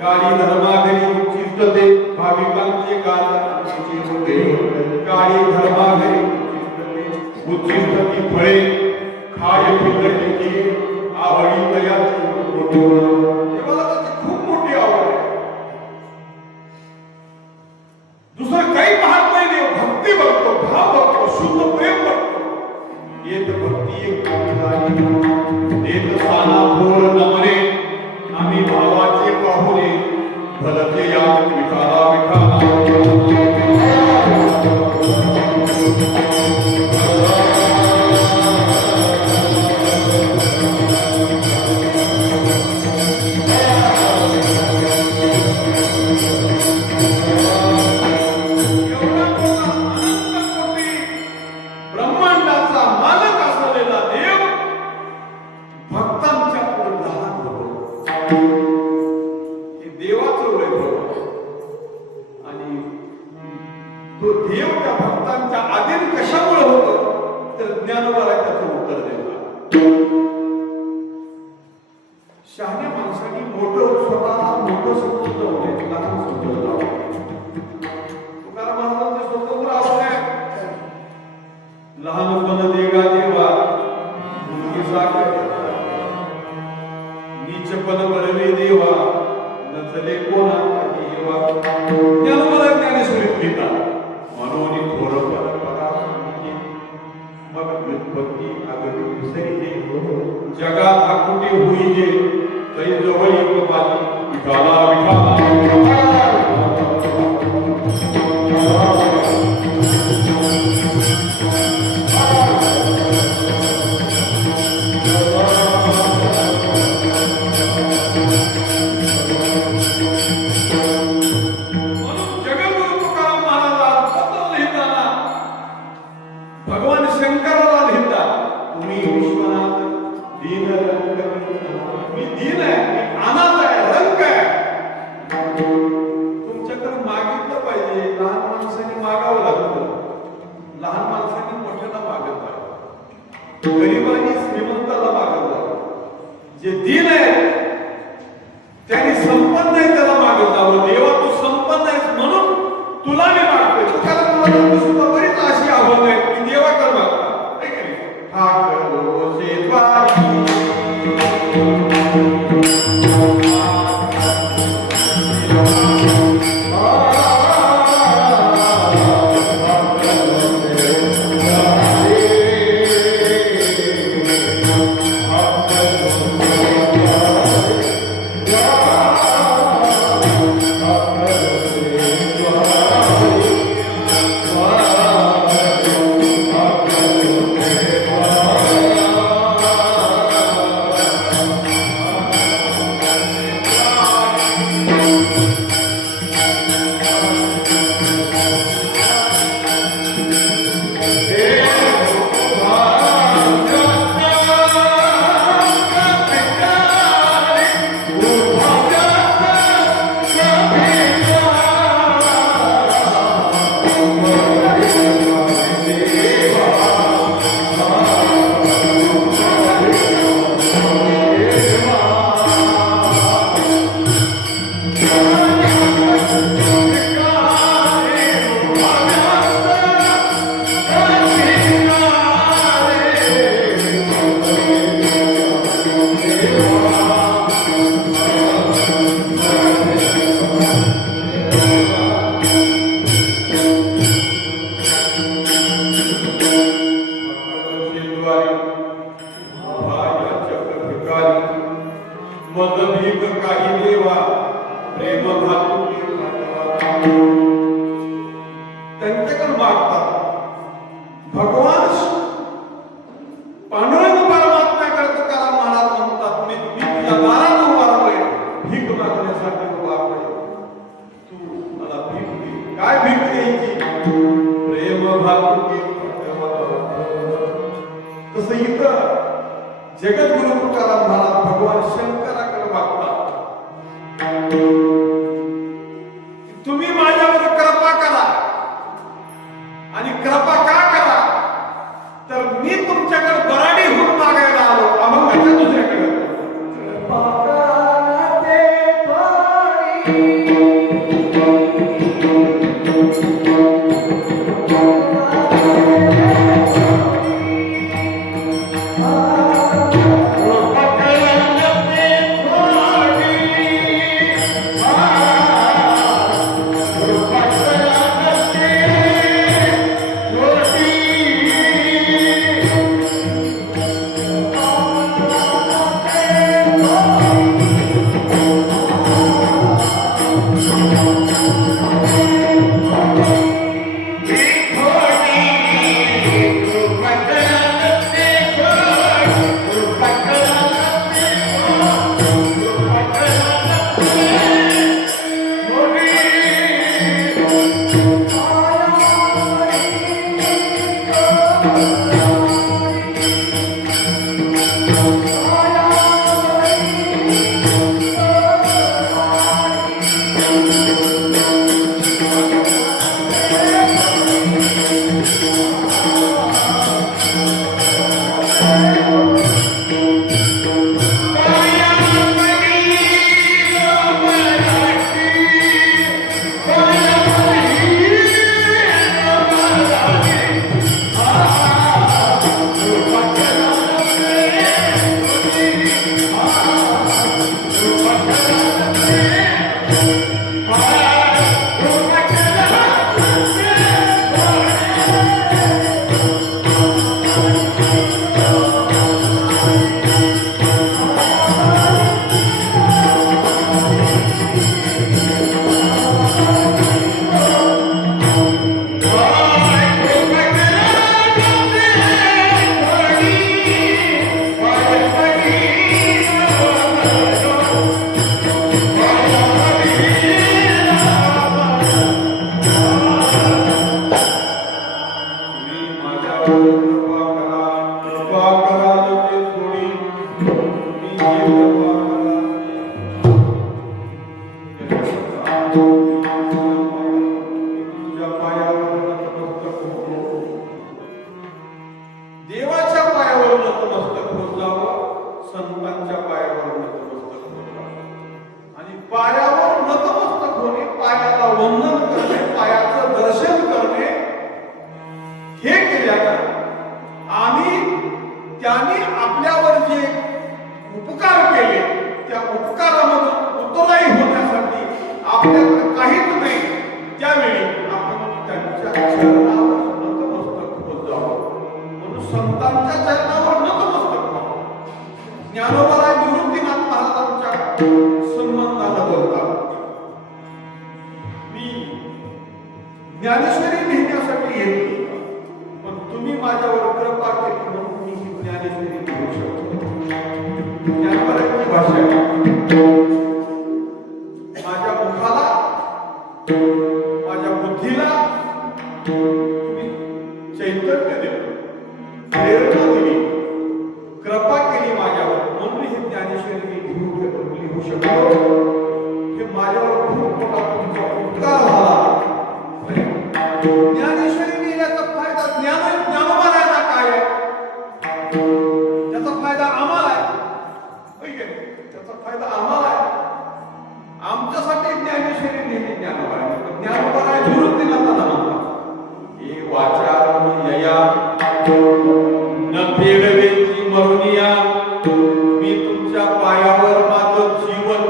काळी धर्माघरी उच्चिष्टते भाविकांचे काळी धर्माघरी उच्चिष्टती फळे खाय पिल्लची आवडी तयाची मला त्याची खूप मोठी आवड आहे. दुसरं काही पाहत नाही देव. भक्ती बघतो, भाव बघतो, शुद्ध प्रेम बघतो. येत भक्ती एक देत साना भोर नमरे आम्ही भावाचे पाहुणे भलते या विठाला विठाला शहाण्या माणसाने मोठं स्वतःला मोठं समजलं होते, लहान समजलं तुकाराम महाराजांचे स्वतंत्र असणे लहानपण देगा देवा मुलगी साखर नीचपण बरवे देवा नचले कोणा देवा ज्ञानोबा ज्ञानेश्वरीत लिहितात मनोनी थोर परंपरा मग व्युत्पत्ती अगदी विसरिले जगात आकुटी होईले तरी जवळ एक बाजी विठाला विठाला भगवान शंकराला लिहितात तुम्ही विश्वनाथ दीन रंग मी दीन आहे, मी अनाथ आहे, रंग आहे. तुमच्याकडे मागितलं पाहिजे. लहान माणसाने मागावं लागतं, लहान माणसाने मोठ्याला मागत आहे, गरिबांनी श्रीमंताला मागत आहे. जे दीन आहे त्याने संपन्न आहे त्याला मागत जावं. देवा तू संपन्न आहेस म्हणून तुला मी मागतोय. कारण मला सुद्धा बरीच अशी आव्हान आहे की देवा कर मागता ठाकरो सेवाई त्यांच्याकडे मागतात. भगवान पांडुरंग परमात्म्याकडे तुकाराम महाराज म्हणतात मी तुझ्या दारात उभारलोय, भीक मागण्यासाठी उभारलोय, तू मला भीक दे. काय भीक द्यायची? प्रेम भावुकी. तसं इथं जगद्गुरु तुकाराम महाराज भगवान शंकराकडे मागतात तुम्ही माझ्यावर कृपा करा. आणि कृपा का करा तर मी तुमच्याकडे बराडी होऊन मागायला आलो. अभंगाच्या दुसऱ्याकडे देवाच्या पायावर नतमस्तक होत जावं, संतांच्या पायावर नतमस्तक होत जावं. आणि पायावर नतमस्तक होणे, पायाला वंदन करणे, पायाचं दर्शन करणे, हे केल्यानं आम्ही त्यांनी आपल्यावर जे उपकार केले त्या उपकारामधून उतराई होण्यासाठी आपल्याकडे काहीच नाही, त्यावेळी आपण त्यांच्या चरणावर नतमस्तक होत जावं. म्हणून संतांच्या चरणावर नतमस्तक व्हावं. ज्ञानोबा निवृत्तीनाथ महाराजांच्या संबंधानं बोलतात, मी ज्ञानेश्वरी लिहिण्यासाठी येतो, पण तुम्ही माझ्यावर कृपा केली म्हणून मी ही ज्ञानेश्वरी लिहू शकतो. ज्ञानोबाची भाषा माझ्या मुखाला, माझ्या बुद्धीला तुम्ही चैतन्य दिलं, प्रेरणा दिली, कृपा केली माझ्यावर, म्हणून हे ज्ञानेश्वरी लिहू शकतो. हे माझ्यावर खूप मोठा तुमचा उपकार झाला. ज्ञानेश्वरी लिहिण्याचा फायदा ज्ञानोबाला काय आहे? त्याचा फायदा आम्हाला आहे, त्याचा फायदा आम्हाला आहे. आमच्यासाठी ज्ञानेश्वरी लिहिली ज्ञानोबा निवृत्तीनाथांना म्हणतात, हे वाचा यया न फेडवेची मरुनिया, मी तुमच्या पायावर माझं जीवन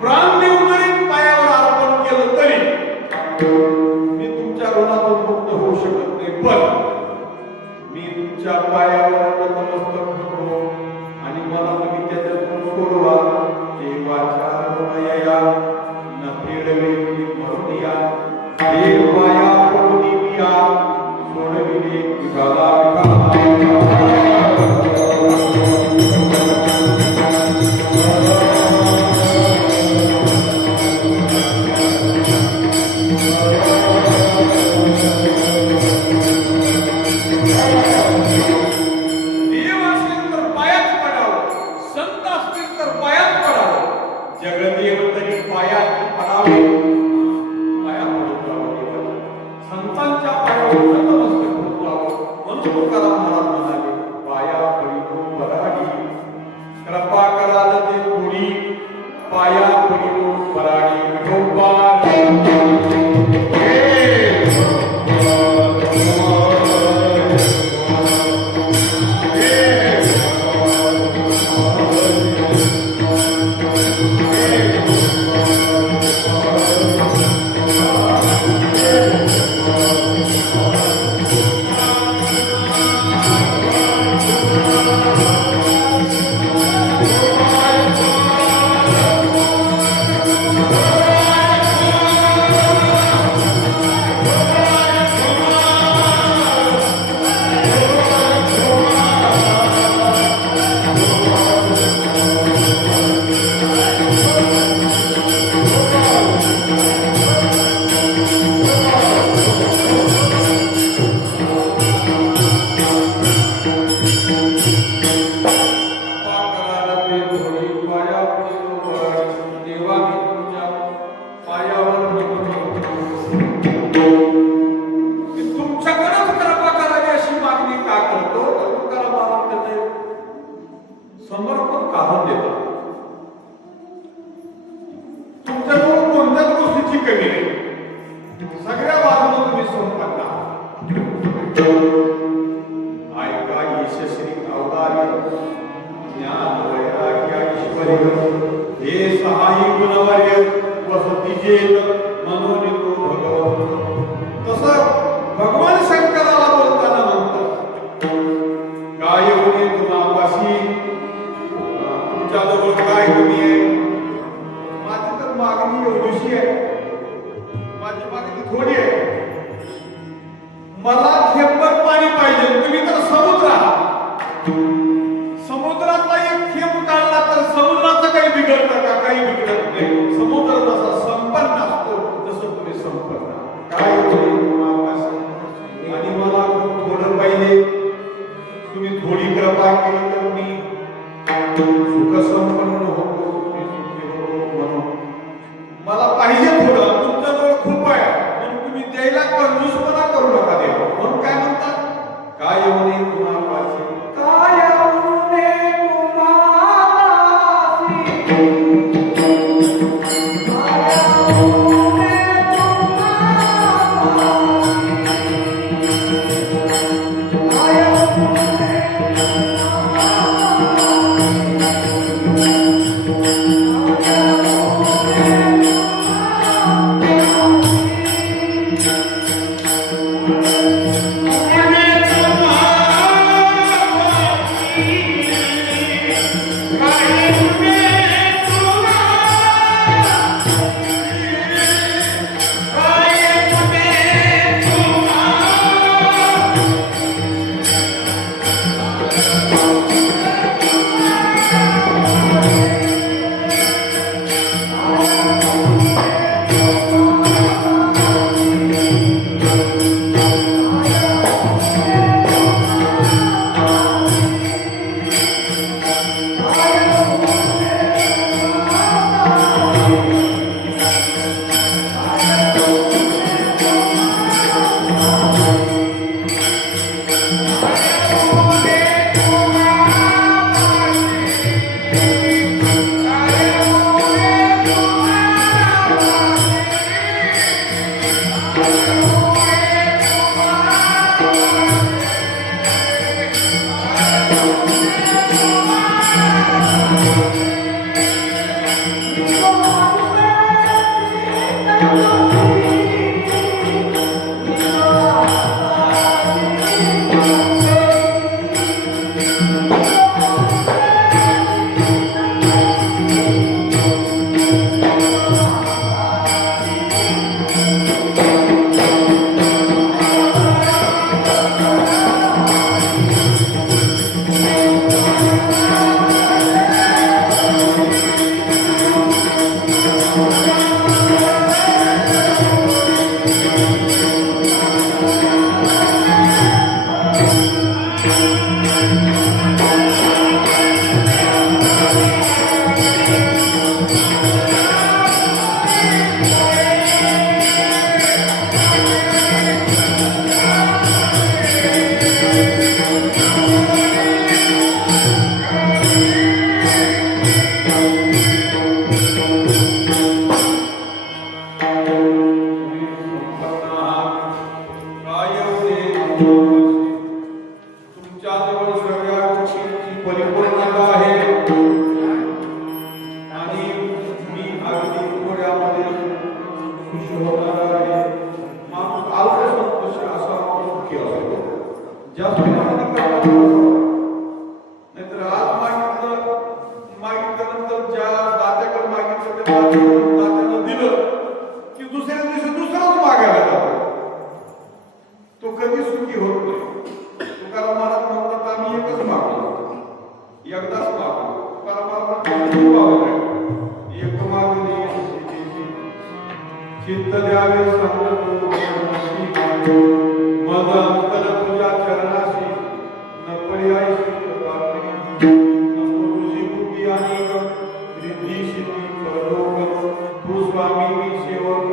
प्राण देऊन जरी पायावर अर्पण केलं तरी मी तुमच्या ऋणातून मुक्त होऊ शकत नाही, पण मी तुमच्या पायावर नतमस्तक होतो आणि मला तुम्ही त्याच्यातून सोडवा. देवाच्या ऋणयया न फेडवेची मरुनिया, देवाया पडून मिया सोडविले विघाला तुम्ही थोडी कृपा केली तर मी संपन्न होतो मी सुखी होतो म्हणून मला पाहिजे थोडं तुमच्याजवळ खूप आहे म्हणून तुम्ही द्यायला कंजूसपणा करू नका देवा म्हणून काय म्हणतात काय येऊन कुणापाशी काय उने तुमच्याजवळ सगळ्या गोष्टींची परिपूर्णता आहे आणि मी अगदी थोड्यामध्ये खुश होणार आहे माणूस अल्पसंतोष असा सुखी असतो जास्त नाहीतर आज मागितल्यानंतर ज्या दात्याकडे मागितलं त्या दात्यानं दिलं की दुसऱ्या दिवशी दुसराच मागायला जातो तो कधी सुखी होत नाही तुकाराम महाराज म्हणतात आम्ही एकच मागलो एकदाच मागलो तुकाराम महाराज एक मागणी चित्त द्यावे मग अंतर तुझ्या चरणाशी न पर्यायशी नको तुझी बुद्धी आणि रिद्धी सिद्धी परलोक तू स्वामी मी सेवक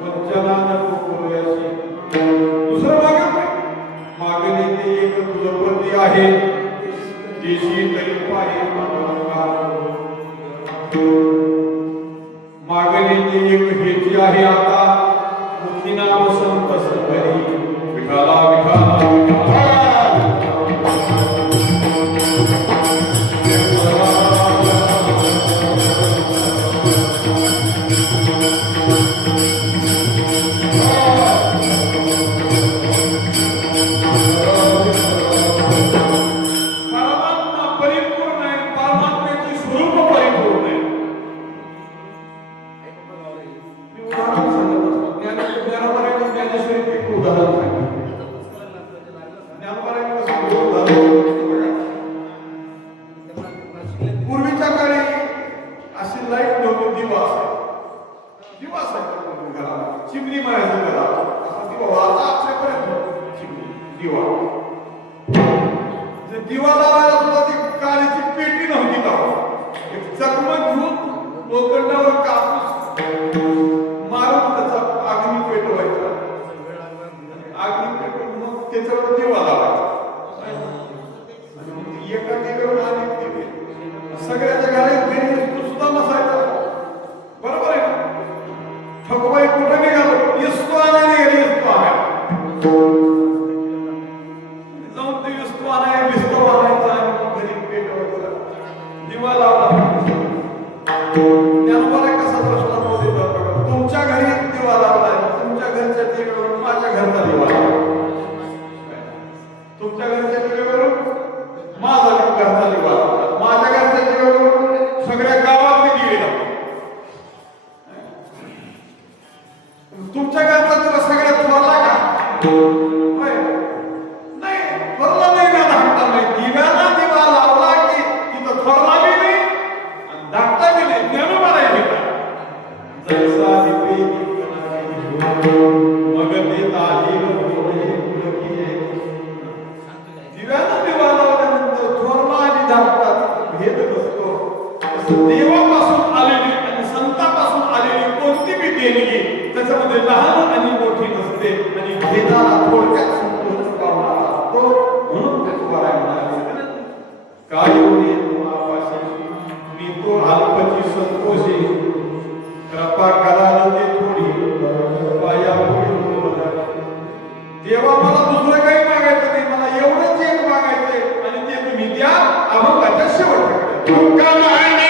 वंचना नको करूयाशी दुसरं मागत नाही मागणी ते एक तुझं पती आहे देशी तरी पाहे मागणी ते एक हेची आहे आता मुखीना वसंत सवरी विठाला विठाला पूर्वीच्या काळी अशी लाईट नव्हती दिवा असायचा घरात चिमणी मारायचं घरात असा दिवा आता आजच्यापर्यंत चिमणी दिवा जे दिवा लावायला सुद्धा ती काळीची पेटी नव्हती का चकमक घेऊन लोखंडावर कापूस मारून त्याचा अग्नी पेटवायचा. अग्नी पेटवून मग त्याच्यावर दिवा लावायचा. एका दिव्यावर अनेक दिवे. सगळ्याच्या घरी सुद्धा नसायचा. बरोबर आहे ना? ठोकबाई कुठे निघालो? इसतो आणायला गेली. इसतो आणायला जाऊन ते इसतो आणायला विस्तो आणायचा आणि मग घरी पेटवायचा. दिवा लावला. त्यानं मला कसा प्रश्न बोलतो बघा. तुमच्या घरी दिवा लावलाय, तुमच्या घरच्या दिव्यावरून माझ्या घरचा दिवा लावला. तुमच्या घरच्या दिव्यावरून माझा घरचा दिवा लावला. माझ्या घरच्या दिव्यावरून सगळ्या गावातले दिवे लावले. तुमच्या घरचा दिवा सगळ्यात थोरला का? नाही, थोरला नाही ना. धाकटा नाही. दिव्याला दिवा लावला की तिथं थोरला बी नाही आणि धाकटा बी नाही. ज्ञानोबा नाही भेटला. जैसा दिवे मग ते तालील दिव्याला दिवा लावल्यानंतर थोरला आणि धाकटा भेद नसतो. देवापासून आलेली आणि संतापासून आलेली कोणती बी देणगी त्याच्यामध्ये लहान आणि मोठी नसते आणि भेदाला थोडक्यात संतोष पावणारा असतो. म्हणून ते तुकाराय म्हणाले, काय होणे तुमापाशी मी तो अल्पची संतोषी कृपा कराल ते थोडी पाया देवा. मला दुसरं काही मागायचं नाही. मला एवढंच एक मागायचंय आणि ते तुम्ही द्या. अभंगाच्या शेवट तुका माने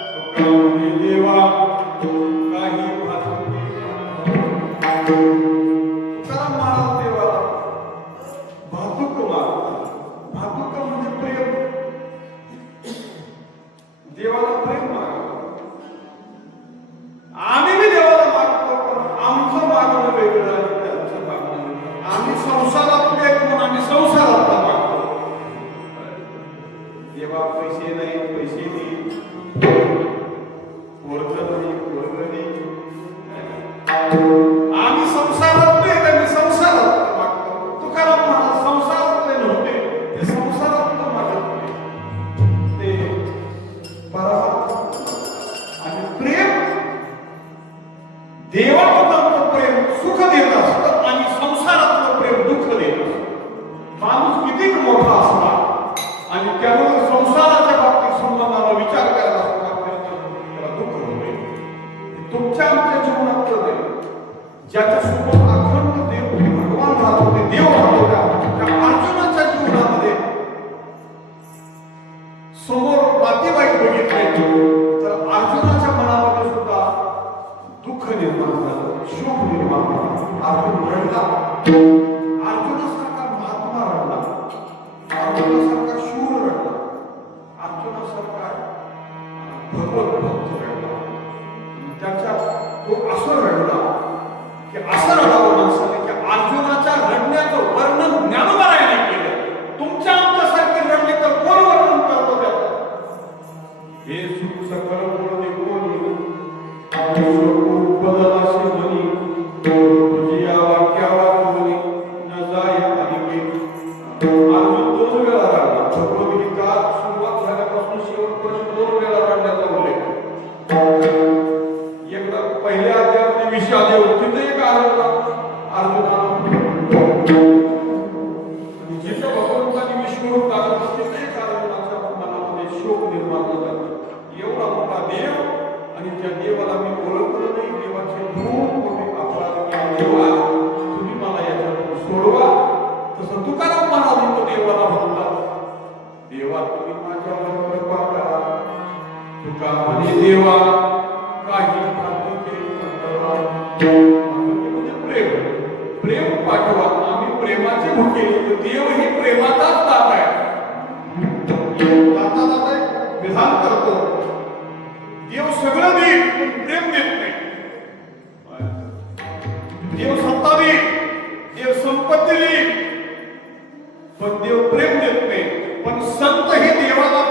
देवा काही भासते तुकाराम महाराज देवा भातुक भातुक म्हणजे प्रेम देवाला प्रेम मागतो आम्ही बी देवाला मागतो पण आमचं मागणं वेगळं आणि त्यांचं मागणं वेगळं. आम्ही संसारात एक म्हणून आम्ही संसारात मागतो देवा पैसे नाही पैसे नाही आम्ही संसारात नाही त्यांनी संसारात मागतो तुकाराम महाराज संसारातले नव्हते ते संसारात मागत नाही ते परमात्मा आणि प्रेम देवाबद्दलचं प्रेम सुख देत असतं आणि संसारातलं प्रेम दुःख देत असतं माणूस किती मोठा असला आणि त्यामुळे संसाराच्या बाबतीत संबंधाला विचार करायला त्याला दुःख होते तुमच्या आमच्या जीवनातलं नाही ज्याच्यासोबत अखंड देव भगवान राहत होते देव राहत होता त्या अर्जुनाच्या जीवनामध्ये समोर नातेवाईक बघितले तर अर्जुनाच्या मनामध्ये सुद्धा दुःख निर्माण झालं शोक निर्माण झाला अर्जुन रडला अर्जुनासारखा महात्मा रडला अर्जुनासारखा शूर रडला अर्जुनासारखा भगवत भक्त रडला त्याच्या तो असं रडला की असं रडावं माणसाने की अर्जुनाच्या रडण्याचं वर्णन ज्ञानोबारायाने केलं तुमच्या आमच्यासारखे रडले तर कोण वर्णन करतो त्याचं हे सुख सकल कोणी कोणी बदलाशी म्हणी तुझी या वाक्यावर कोणी न जाय अधिके अर्जुन 2 वेळा रडला भगवद्गीता सुरुवात झाल्यापासून शेवटपर्यंत 2 वेळा रडण्याचा उल्लेख एकदा पहिल्या अध्यायामध्ये विषाद येऊन तिथे एक अर्जुनाला जिथे भगवंताने विश्वरूप दाखवलं तिथे एक अर्जुनाच्या मनामध्ये शोक निर्माण झाला एवढा मोठा देव आणि त्या देवाला मी ओळखलं नाही देवाचे खूप मोठे अपराध केले देवा तुम्ही मला याच्यातून सोडवा तसं तुकाराम महाराज तो देवाला म्हणतात देवा तुम्ही माझ्यावर कृपा करा तुका म्हणे देवा काही म्हणजे प्रेम पाठवा आम्ही प्रेमाची भुके देव ही प्रेमाचाच दाता आहे दाता दाता विधान करतो देव सगळं देईल पण प्रेम देत नाही देव सत्ता देईल देव संपत्ती देईल पण देव प्रेम देत नाही पण संत हे देवाला